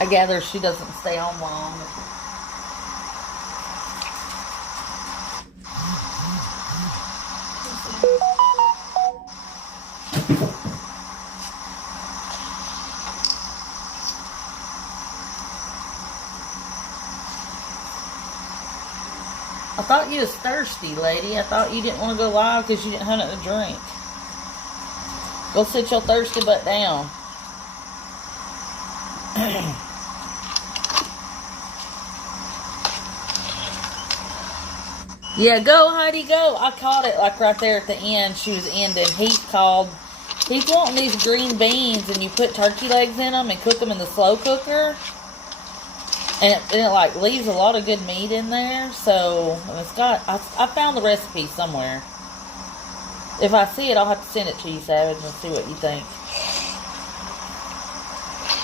I gather she doesn't stay on long. I thought you was thirsty, lady. I thought you didn't want to go live because you didn't have nothing to drink. Go sit your thirsty butt down. Yeah, go, Heidi, go. I caught it like right there at the end. She was ending. Heath called. He's wanting these green beans, and you put turkey legs in them and cook them in the slow cooker. And it like leaves a lot of good meat in there. So it's got. I found the recipe somewhere. If I see it, I'll have to send it to you, Savage, and see what you think.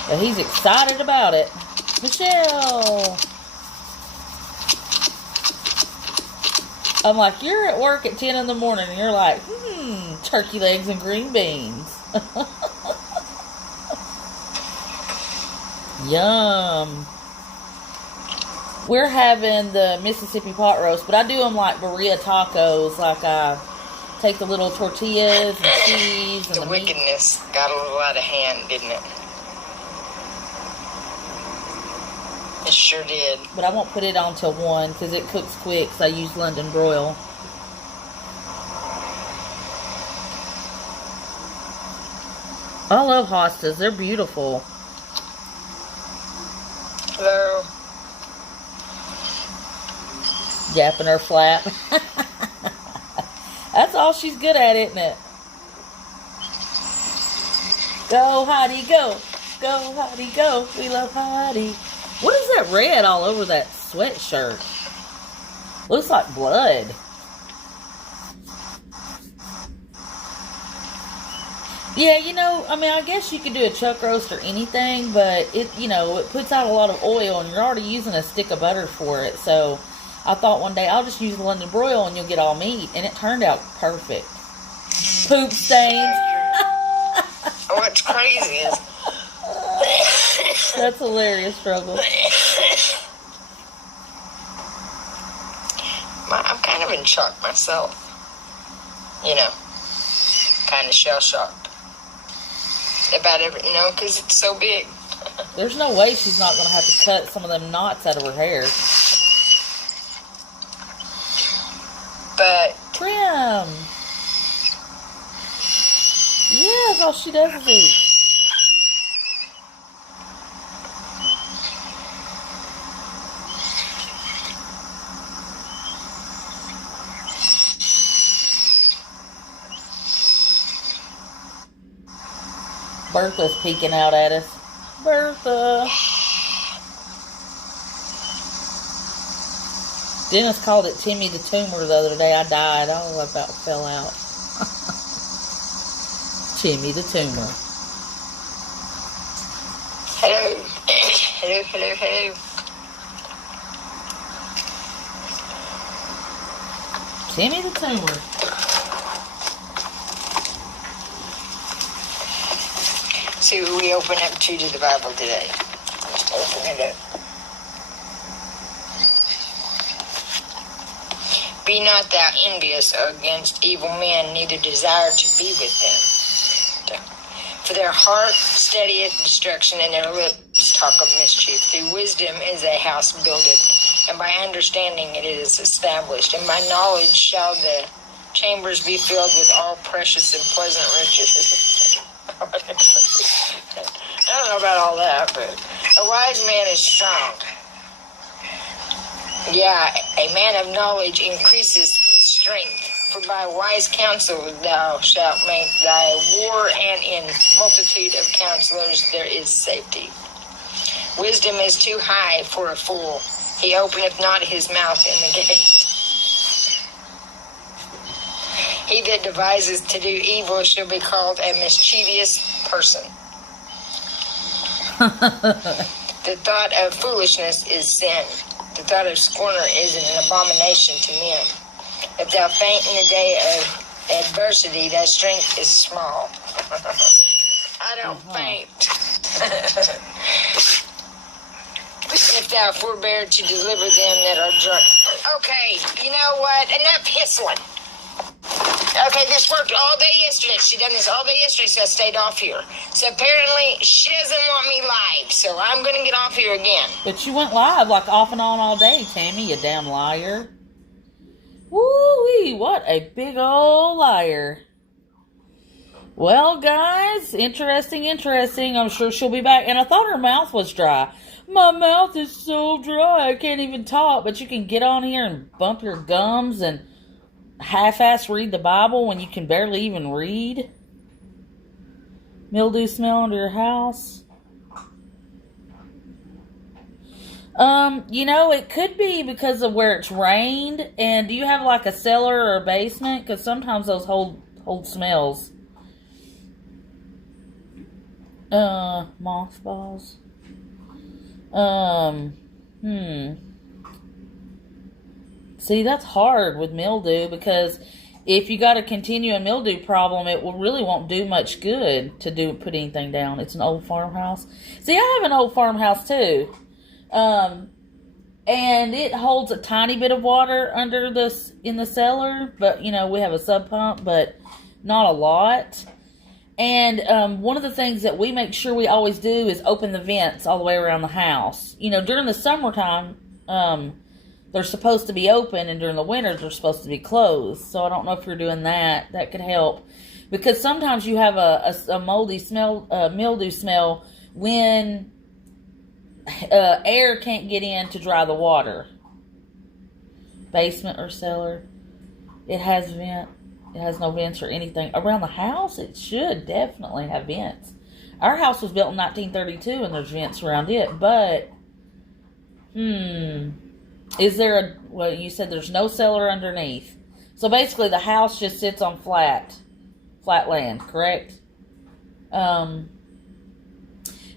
But he's excited about it. Michelle. I'm like, you're at work at 10 in the morning, and you're like, turkey legs and green beans. Yum. We're having the Mississippi pot roast, but I do them like burrito tacos. Like I take the little tortillas and cheese and the wickedness meat. Got a little out of hand, didn't it? It sure did. But I won't put it on till 1 because it cooks quick. So I use London broil. I love hostas. They're beautiful. Hello. Yapping her flap. That's all she's good at, isn't it? Go, Heidi, go. Go, Heidi, go. We love Heidi. What is that red all over that sweatshirt? Looks like blood. Yeah, you know, I mean, I guess you could do a chuck roast or anything, but it, you know, it puts out a lot of oil, and you're already using a stick of butter for it. So I thought one day I'll just use the London broil and you'll get all meat, and it turned out perfect. Poop stains. What's crazy is that's hilarious, Struggle. I'm kind of in shock myself. You know, kind of shell-shocked about everything, you know, because it's so big. There's no way she's not going to have to cut some of them knots out of her hair. But trim. Yeah, that's all she does is eat. Bertha's peeking out at us. Bertha. Dennis called it Timmy the Tumor the other day. I died. I about fell out. Timmy the Tumor. Hello. Hello, hello, hello. Timmy the Tumor. See what we open up to the Bible today. Just open it up. Be not thou envious against evil men, neither desire to be with them. For their heart steadieth destruction, and their lips talk of mischief. Through wisdom is a house builded, and by understanding it is established. And by knowledge shall the chambers be filled with all precious and pleasant riches. I don't know about all that, but a wise man is strong. Yeah, a man of knowledge increases strength. For by wise counsel thou shalt make thy war, and in multitude of counselors there is safety. Wisdom is too high for a fool. He openeth not his mouth in the gate. He that devises to do evil shall be called a mischievous person. The thought of foolishness is sin. The thought of scorner is an abomination to men. If thou faint in the day of adversity, thy strength is small. I don't faint. if thou forbear to deliver them that are drunk. Okay, you know what? Enough hissling. Okay, this worked all day yesterday. She done this all day yesterday, so I stayed off here. So apparently she doesn't want me live, so I'm going to get off here again. But you went live like off and on all day, Tammy, you damn liar. Woo-wee, what a big old liar. Well, guys, interesting. I'm sure she'll be back. And I thought her mouth was dry. My mouth is so dry, I can't even talk. But you can get on here and bump your gums and half-ass read the Bible when you can barely even read. Mildew smell under your house. It could be because of where it's rained. And do you have like a cellar or a basement? Because sometimes those hold smells. Mothballs. See, that's hard with mildew because if you got a continuing mildew problem, it really won't do much good to put anything down. It's an old farmhouse. See, I have an old farmhouse too. And it holds a tiny bit of water in the cellar, but we have a sub pump, but not a lot. And one of the things that we make sure we always do is open the vents all the way around the house. During the summertime, they're supposed to be open, and during the winters, they're supposed to be closed. So I don't know if you're doing that. That could help. Because sometimes you have a moldy smell, mildew smell, when air can't get in to dry the water. Basement or cellar. It has vent. It has no vents or anything. Around the house, it should definitely have vents. Our house was built in 1932, and there's vents around it. But, is there well, you said there's no cellar underneath. So basically, the house just sits on flat land, correct?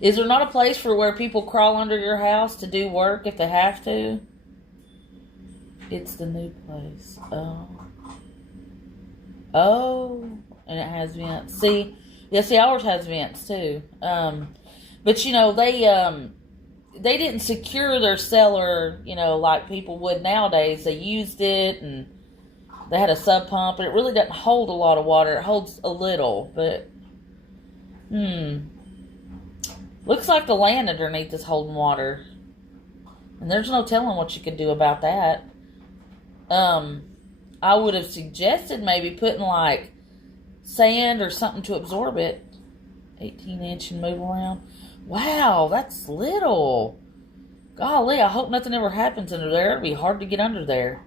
Is there not a place for where people crawl under your house to do work if they have to? It's the new place. Oh, and it has vents. See, ours has vents too. But they didn't secure their cellar, like people would nowadays. They used it, and they had a sub pump, and it really doesn't hold a lot of water. It holds a little, but looks like the land underneath is holding water, and there's no telling what you could do about that. I would have suggested maybe putting like sand or something to absorb it. 18-inch and move around. Wow, that's little. Golly, I hope nothing ever happens under there. It'd be hard to get under there.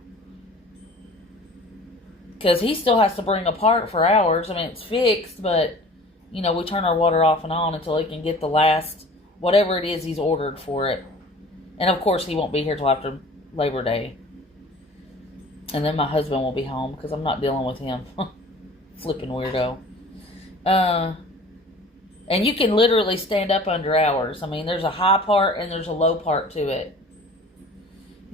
Because he still has to bring a part for hours. I mean, it's fixed, but, we turn our water off and on until he can get the last, whatever it is he's ordered for it. And, of course, he won't be here till after Labor Day. And then my husband will be home because I'm not dealing with him. Flipping weirdo. And you can literally stand up under ours. I mean, there's a high part and there's a low part to it.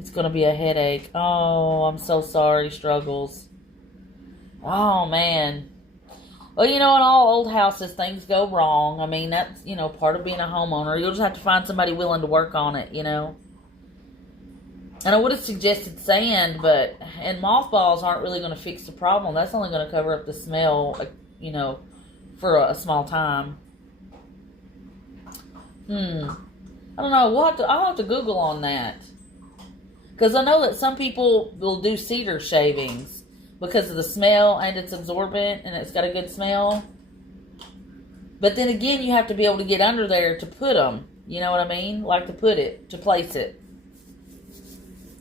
It's going to be a headache. Oh, I'm so sorry, Struggles. Oh, man. Well, in all old houses, things go wrong. I mean, that's, part of being a homeowner. You'll just have to find somebody willing to work on it, And I would have suggested sand, and mothballs aren't really going to fix the problem. That's only going to cover up the smell, for a small time. I don't know. I'll have to Google on that. Because I know that some people will do cedar shavings because of the smell, and it's absorbent, and it's got a good smell. But then again, you have to be able to get under there to put them. You know what I mean? Like to place it.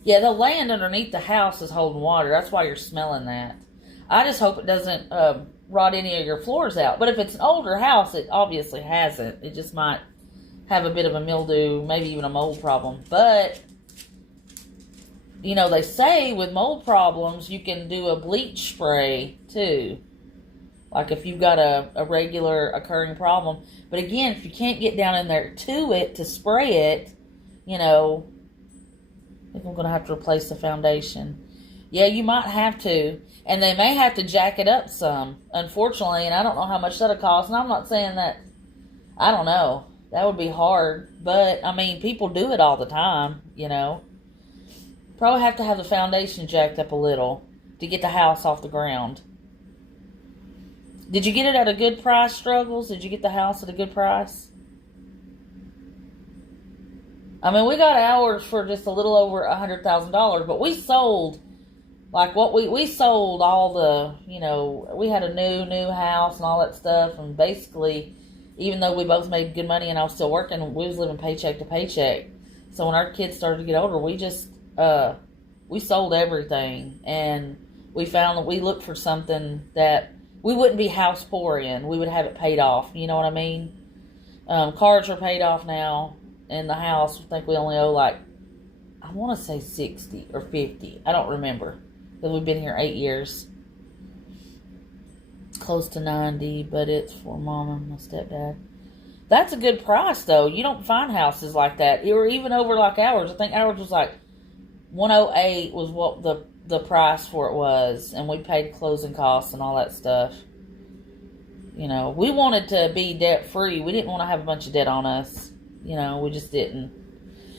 Yeah, the land underneath the house is holding water. That's why you're smelling that. I just hope it doesn't rot any of your floors out. But if it's an older house, it obviously hasn't. It just might have a bit of a mildew, maybe even a mold problem. But, they say with mold problems, you can do a bleach spray too. Like if you've got a regular occurring problem. But again, if you can't get down in there to spray it, I think I'm going to have to replace the foundation. Yeah, you might have to. And they may have to jack it up some, unfortunately. And I don't know how much that'll cost. And I'm not saying that, I don't know. That would be hard. But, I mean, people do it all the time, you know. Probably have to have the foundation jacked up a little to get the house off the ground. Did you get it at a good price, Struggles? Did you get the house at a good price? I mean, we got ours for just a little over $100,000, but we sold, like, what we sold all the, you know, we had a new house and all that stuff, and basically, even though we both made good money and I was still working, we was living paycheck to paycheck. So when our kids started to get older, we just, we sold everything, and we found that we looked for something that we wouldn't be house poor in. We would have it paid off, you know what I mean? Cars are paid off now. In the house, I think we only owe like, I want to say 60 or 50. I don't remember. Because we've been here 8 years. Close to 90, but it's for Mom and my stepdad. That's a good price, though. You don't find houses like that. Or even over like ours. I think ours was like 108 was what the price for it was. And we paid closing costs and all that stuff. You know, we wanted to be debt-free. We didn't want to have a bunch of debt on us. You know, we just didn't.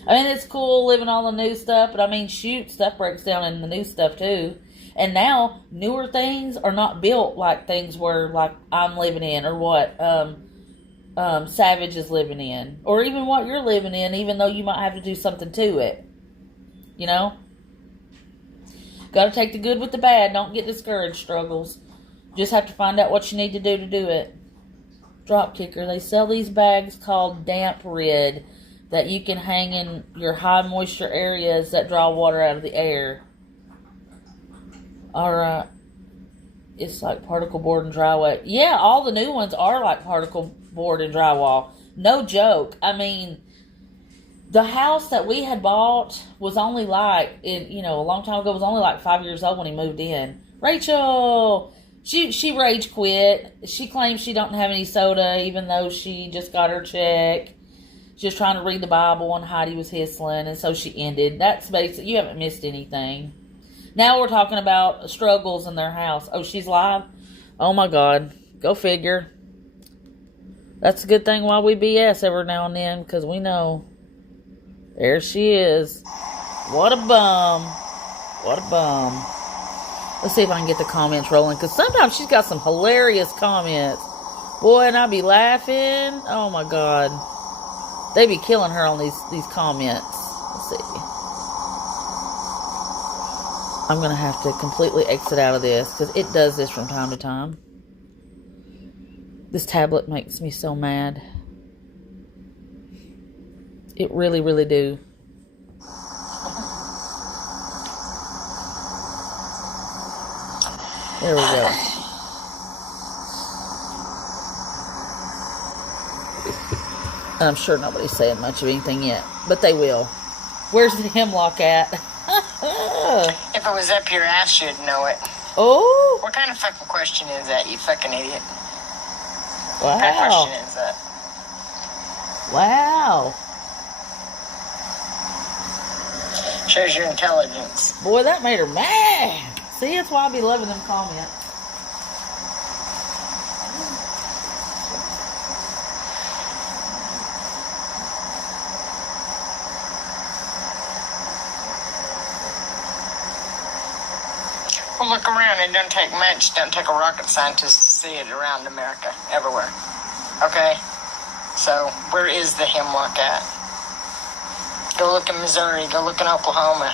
I mean, it's cool living all the new stuff, but I mean, shoot, stuff breaks down in the new stuff too. And now, newer things are not built like things were, like I'm living in, or what Savage is living in, or even what you're living in, even though you might have to do something to it. You know? Got to take the good with the bad. Don't get discouraged, Struggles. Just have to find out what you need to do it. Drop kicker. They sell these bags called Damp Rid that you can hang in your high moisture areas that draw water out of the air. Alright. It's like particle board and drywall. Yeah, all the new ones are like particle board and drywall. No joke. I mean, the house that we had bought was only like, a long time ago, was only like 5 years old when he moved in. Rachel! She rage quit. She claims she don't have any soda, even though she just got her check. She was trying to read the Bible and Heidi was whistling, and so she ended. That's basic. You haven't missed anything. Now we're talking about Struggles in their house. Oh, she's live? Oh my God. Go figure. That's a good thing why we BS every now and then, because we know. There she is. What a bum. What a bum. Let's see if I can get the comments rolling, because sometimes she's got some hilarious comments. Boy, and I be laughing. Oh my God. They be killing her on these comments. Let's see. I'm going to have to completely exit out of this, because it does this from time to time. This tablet makes me so mad. It really, really do. There we go. And I'm sure nobody's saying much of anything yet, but they will. Where's the hemlock at? If it was up your ass, you'd know it. Oh! What kind of fucking question is that, you fucking idiot? Wow. What kind of question is that? Wow. Shows your intelligence. Boy, that made her mad. See, that's why I be loving them comments. Well, look around. It doesn't take much. It doesn't take a rocket scientist to see it around America, everywhere. Okay? So, where is the hemlock at? Go look in Missouri. Go look in Oklahoma.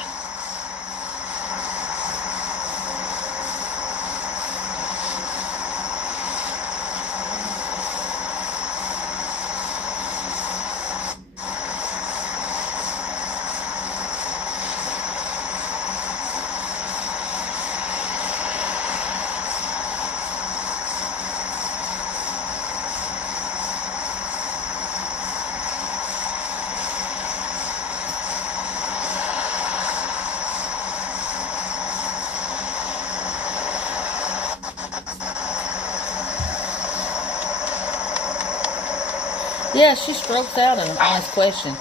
Yeah, she strokes out an honest question.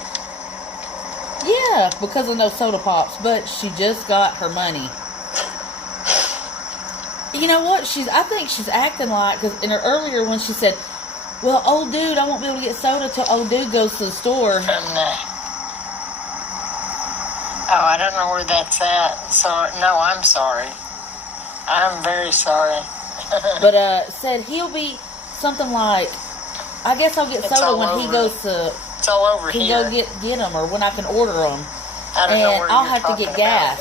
Yeah, because of no soda pops, but she just got her money. You know what? I think she's acting like, because in her earlier when she said, Well, old dude, I won't be able to get soda till old dude goes to the store. Oh, I don't know where that's at. So, no, I'm sorry. I'm very sorry. But, said he'll be something like, I guess I'll get soda when he goes to... It's all over to here. go get them, or when I can order them. I don't know where I'll you're have to get talking about gas.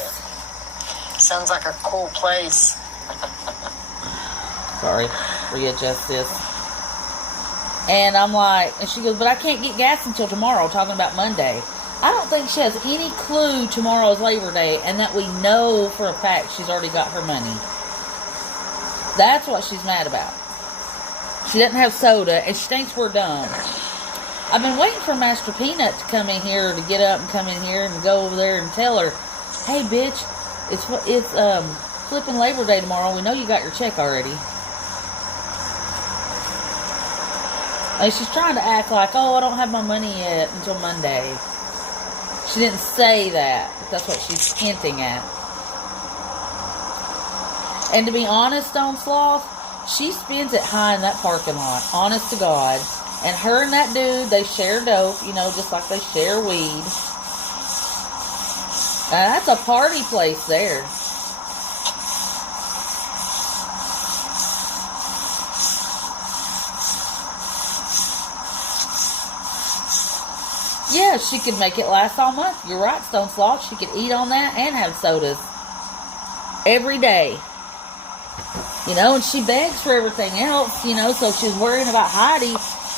it. Sounds like a cool place. Sorry, readjust this. And I'm like, and she goes, but I can't get gas until tomorrow, talking about Monday. I don't think she has any clue tomorrow is Labor Day, and that we know for a fact she's already got her money. That's what she's mad about. She doesn't have soda, and she thinks we're dumb. I've been waiting for Master Peanut to come in here, to get up and come in here and go over there and tell her, hey, bitch, it's flipping Labor Day tomorrow. We know you got your check already. And she's trying to act like, oh, I don't have my money yet until Monday. She didn't say that, but that's what she's hinting at. And to be honest, Stone Sloth, she spends it high in that parking lot. Honest to God. And her and that dude, they share dope, just like they share weed. And that's a party place there. Yeah, she could make it last all month. You're right, Stone Sloth. She could eat on that and have sodas. Every day. And she begs for everything else, so if she's worrying about Heidi,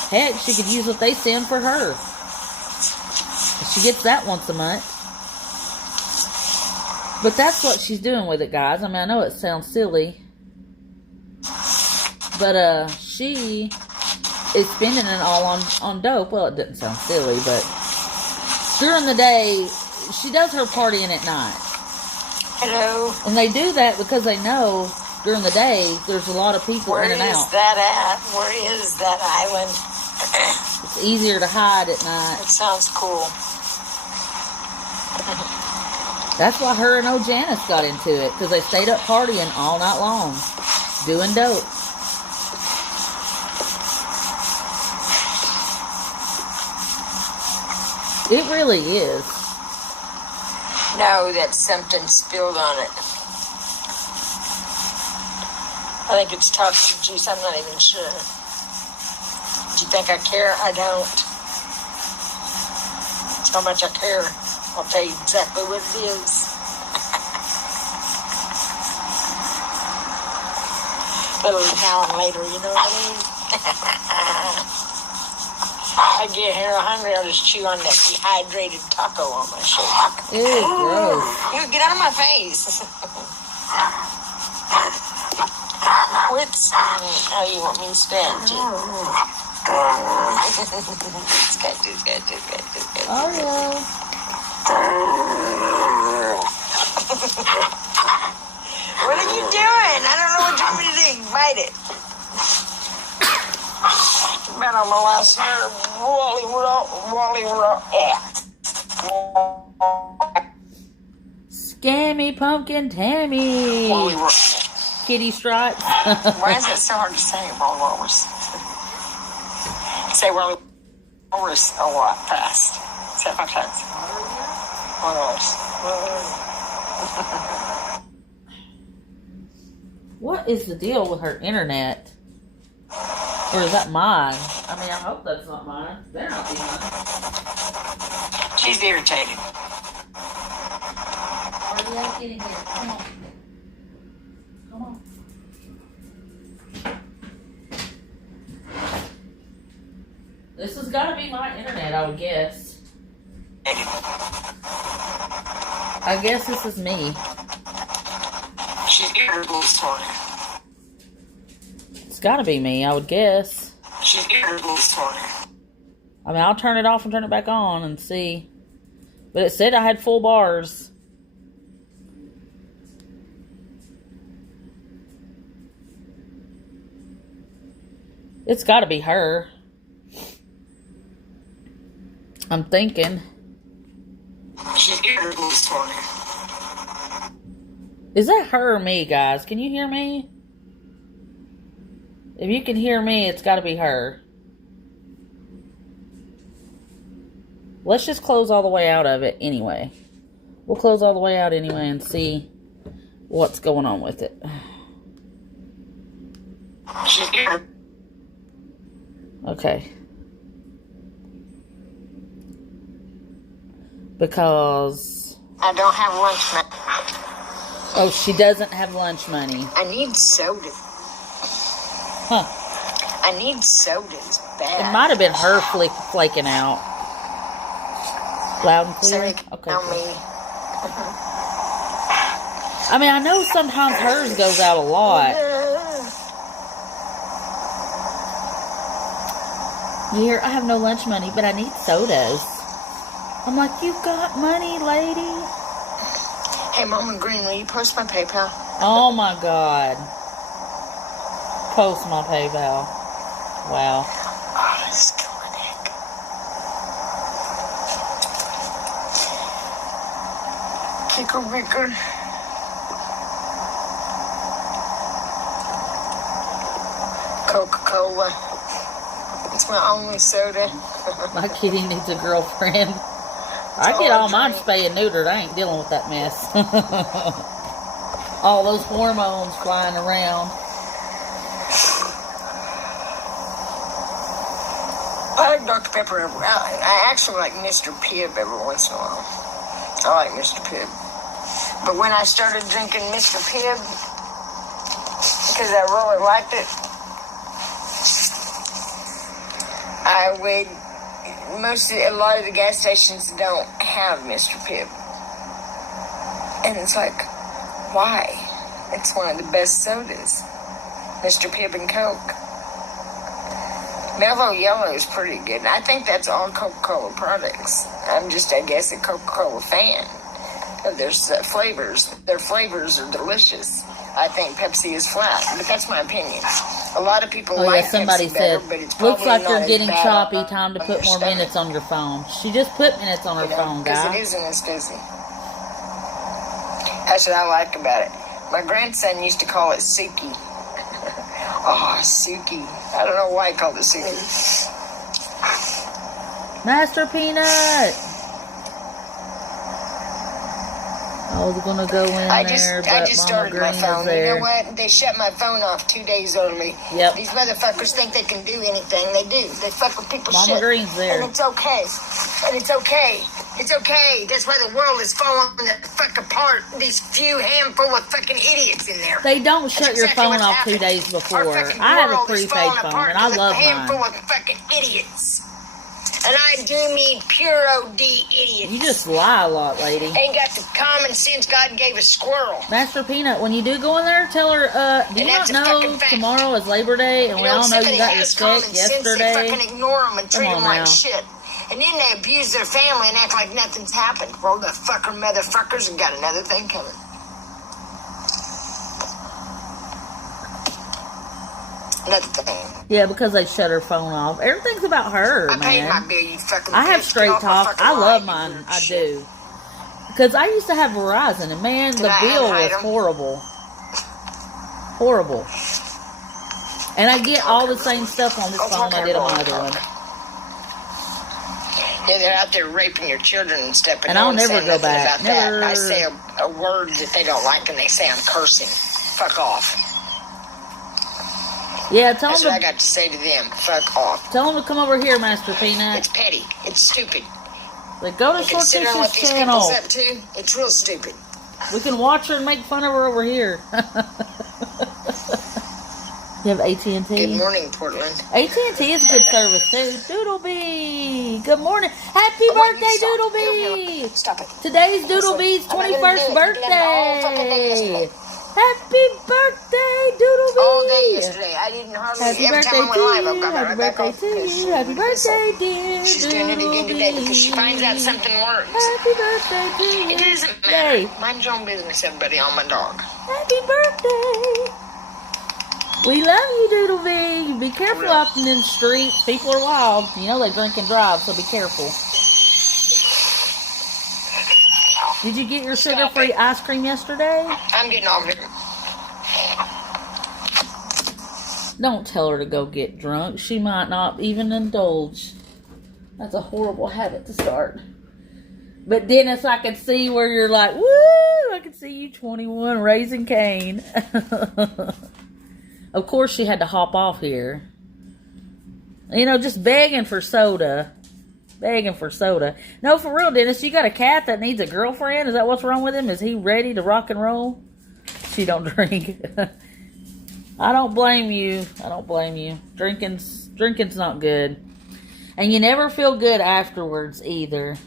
heck, she could use what they send for her. She gets that once a month. But that's what she's doing with it, guys. I mean, I know it sounds silly. But, she is spending it all on dope. Well, it doesn't sound silly, but during the day, she does her partying at night. Hello. And they do that because they know during the day, there's a lot of people in and out. Where is that at? Where is that island? It's easier to hide at night. It sounds cool. That's why her and old Janice got into it, because they stayed up partying all night long, doing dope. It really is. No, that's something spilled on it. I think it's toxic juice. I'm not even sure. Do you think I care? I don't. How much I care. I'll tell you exactly what it is. Little now and later, you know what I mean? I get here hungry, I'll just chew on that dehydrated taco on my shoulder. Ew, gross. You get out of my face. What's how you want me to scratch it? Scratch it. Oh, yeah. What are you doing? I don't know what you want me to do. Bite it. Man, on my last nerve. Wally. Scammy Pumpkin Tammy. Wally. Kitty Stripes. Why is it so hard to say Walrus? Say Walrus a lot fast. Say it 5 times. Walrus. What is the deal with her internet? Or is that mine? I mean, I hope that's not mine. They're not be mine. She's irritated. Are you guys getting here? Come on. Come on. This has got to be my internet, I would guess. I guess this is me. She's irritable this morning. It's got to be me, I would guess. She's irritable this morning. I mean, I'll turn it off and turn it back on and see. But it said I had full bars. It's got to be her. I'm thinking. She's irritable this morning. Is that her or me, guys? Can you hear me? If you can hear me, it's got to be her. Let's just close all the way out of it anyway. We'll close all the way out anyway and see what's going on with it. Okay. Because... I don't have lunch money. Oh, she doesn't have lunch money. I need soda. Huh. I need sodas bad. It might have been her flaking out. Loud and clear? Sorry, Okay. tell me. I mean, I know sometimes hers goes out a lot. You hear, I have no lunch money, but I need sodas. I'm like, you got money, lady. Hey, Mama Green, will you post my PayPal? Oh my God. Post my PayPal. Wow. Oh, this clinic. Kicker wicker. Coca-Cola. It's my only soda. My kitty needs a girlfriend. I get all mine spay and neutered. I ain't dealing with that mess. All those hormones flying around. I like Dr. Pepper. I actually like Mr. Pibb every once in a while. I like Mr. Pibb. But when I started drinking Mr. Pibb, because I really liked it, I would... a lot of the gas stations don't have Mr. Pibb. And it's like, why? It's one of the best sodas. Mr. Pibb and Coke. Mellow Yellow is pretty good. And I think that's all Coca-Cola products. I guess, a Coca-Cola fan of their flavors. Their flavors are delicious. I think Pepsi is flat, but that's my opinion. A lot of people like somebody Pepsi said, better, but it's looks like probably you're not getting as bad choppy. on Time to your put more stomach. minutes on your phone. She just put minutes on her phone, Because guy. it isn't as busy. That's what I like about it. My grandson used to call it Suki. Oh, Suki. I don't know why he called it Suki. Master Peanut! I was gonna go in I there, just but Mama started Green my is phone. You there. know what? They shut my phone off 2 days early. Yep. These motherfuckers think they can do anything. They do. They fuck with people's Mama shit. Green's there. And it's okay. And it's okay. It's okay. That's why the world is falling the fuck apart. These few handful of fucking idiots in there. They don't shut That's your exactly phone what's off happening. 2 days before. Our fucking I have a world is prepaid falling phone, apart and I 'cause love a handful mine. of fucking idiots. And I do mean pure OD idiots. You just lie a lot, lady. Ain't got the common sense God gave a squirrel. Master Peanut, when you do go in there, tell her, do you And not that's a know fucking fact. tomorrow is Labor Day, and we all know somebody you got your has check common sense, they yesterday? fucking ignore them and treat Come them on like now. shit. And then they abuse their family and act like nothing's happened. Well, the fucker motherfuckers have got another thing coming. Another thing. Yeah, because they shut her phone off. Everything's about her, I paid my man. bill, you fucking I have bitch. Straight Get off my Talk. fucking I love line, mine. you I shit. do. Because I used to have Verizon, and man, the Did I bill unhide was 'em? horrible. Horrible. And I get all the same stuff on this phone I did on my other one. Yeah, they're out there raping your children and stuff. But And no I'll one's never saying go nothing back. about Never. that. I say a word that they don't like and they say I'm cursing. Fuck off. Yeah, tell That's what I them got to say to them. Fuck off. to come over here, Master Peanut. It's petty. It's stupid. Like, go to Considering what Shorticia's these channel. people's up to, it's real stupid. We can watch her and make fun of her over here. You have AT&T? Good morning, Portland. AT&T is a good service, too. Doodlebee! Good morning. Happy Oh, wait, birthday, you stop. Doodlebee! Stop it. Today's Doodlebee's I'm not gonna 21st do it. You did it all fucking day birthday! yesterday. Happy birthday, Doodlebee! All day yesterday. I didn't hardly... Happy Every birthday time I went to live, you! I've got Happy right back birthday off to because you! Happy birthday, dear she's doing it again today because she finds out Doodlebee. something works. Happy birthday to you! It doesn't Yay. matter. Mind your own business, everybody, on my dog. Happy birthday! We love you, Doodlebee. You be careful real. out in them streets. People are wild. You know they drink and drive, so be careful. Did you get your sugar-free ice cream yesterday? I'm getting off here. Don't tell her to go get drunk. She might not even indulge. That's a horrible habit to start. But Dennis, I can see where you're like, woo! I can see you 21 raising Cain. Of course she had to hop off here. You know, just begging for soda. Begging for soda. No, for real, Dennis, you got a cat that needs a girlfriend? Is that what's wrong with him? Is he ready to rock and roll? She don't drink. I don't blame you. I don't blame you. Drinking's not good. And you never feel good afterwards either.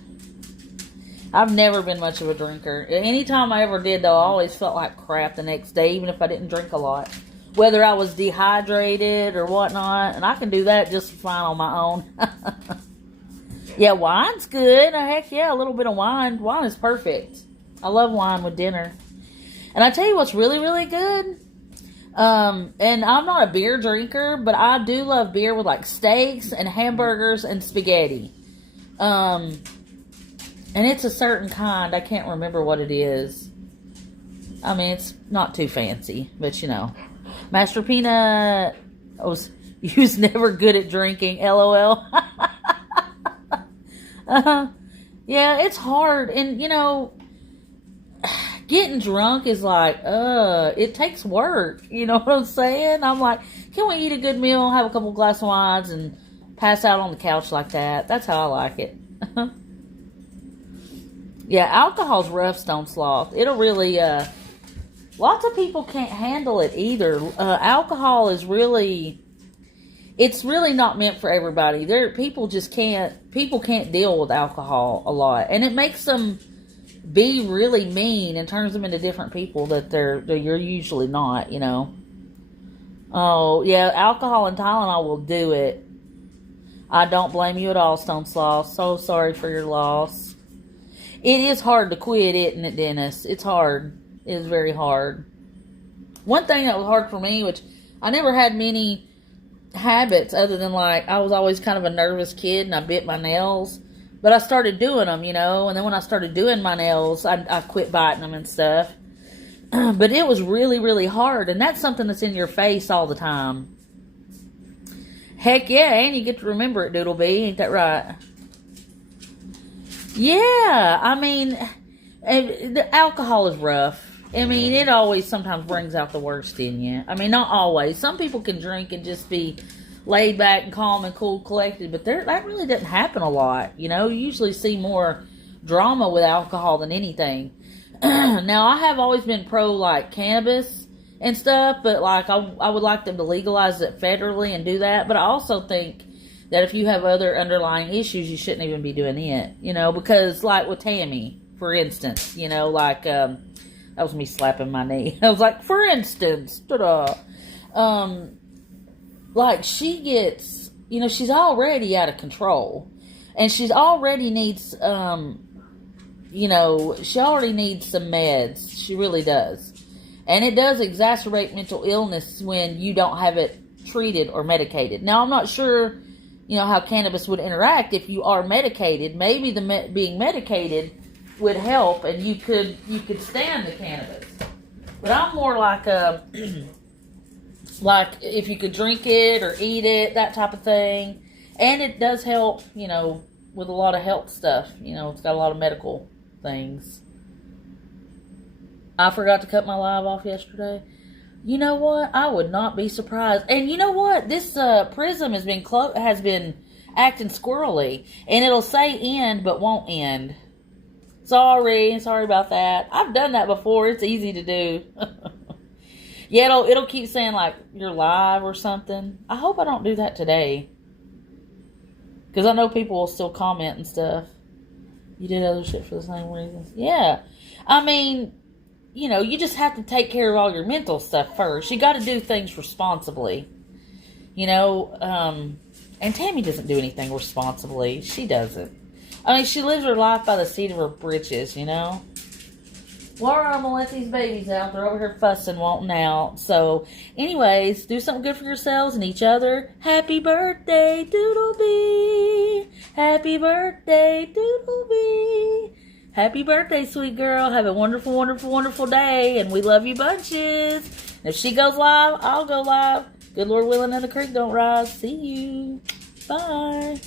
I've never been much of a drinker. Anytime I ever did, though, I always felt like crap the next day, even if I didn't drink a lot. Whether I was dehydrated or whatnot. And I can do that just fine on my own. Yeah, wine's good. Heck yeah, a little bit of wine. Wine is perfect. I love wine with dinner. And I tell you what's really, really good. And I'm not a beer drinker, but I do love beer with like steaks and hamburgers and spaghetti. And it's a certain kind. I can't remember what it is. I mean, it's not too fancy, but you know. Master Peanut, you was never good at drinking, LOL. Yeah, it's hard. And, you know, getting drunk is like, it takes work. You know what I'm saying? I'm like, can we eat a good meal, have a couple glass of wines, and pass out on the couch like that? That's how I like it. Yeah, alcohol's rough, Stone Sloth. It'll really, lots of people can't handle it either. Alcohol is really, it's really not meant for everybody. People can't deal with alcohol a lot. And it makes them be really mean and turns them into different people that you're usually not, you know. Oh, yeah, alcohol and Tylenol will do it. I don't blame you at all, Stone Sloth. So sorry for your loss. It is hard to quit, isn't it, Dennis? It's hard. It is very hard. One thing that was hard for me, which I never had many habits other than like, I was always kind of a nervous kid and I bit my nails. But I started doing them, you know. And then when I started doing my nails, I quit biting them and stuff. But it was really, really hard. And that's something that's in your face all the time. Heck yeah, and you get to remember it, Doodle Bee. Ain't that right? Yeah, I mean, the alcohol is rough. I mean, it always sometimes brings out the worst in you. I mean, not always. Some people can drink and just be laid back and calm and cool, collected. But that really doesn't happen a lot. You know, you usually see more drama with alcohol than anything. Now, I have always been pro, like, cannabis and stuff. But, like, I would like them to legalize it federally and do that. But I also think that if you have other underlying issues, you shouldn't even be doing it. You know, because, like, with Tammy, for instance, you know, like, that was me slapping my knee. I was like, for instance, ta-da. Like, she gets, you know, she's already out of control. And she's already needs, you know, she already needs some meds. She really does. And it does exacerbate mental illness when you don't have it treated or medicated. Now, I'm not sure, you know, how cannabis would interact if you are medicated. Maybe being medicated would help and you could stand the cannabis. But I'm more like like if you could drink it or eat it, that type of thing. And it does help, you know, with a lot of health stuff. You know, it's got a lot of medical things. I forgot to cut my live off yesterday. You know what? I would not be surprised. And you know what? This Prism has been acting squirrely. And it'll say end, but won't end. Sorry about that. I've done that before. It's easy to do. Yeah, it'll keep saying like you're live or something. I hope I don't do that today. Because I know people will still comment and stuff. You did other shit for the same reasons. Yeah. I mean, you know, you just have to take care of all your mental stuff first. You got to do things responsibly. You know, and Tammy doesn't do anything responsibly. She doesn't. I mean, she lives her life by the seat of her britches, you know. Laura, I'm going to let these babies out. They're over here fussing, wanting out. So, anyways, do something good for yourselves and each other. Happy birthday, Doodlebee. Happy birthday, Doodlebee. Happy birthday, sweet girl. Have a wonderful, wonderful, wonderful day. And we love you bunches. And if she goes live, I'll go live. Good Lord willing and the creek don't rise. See you. Bye.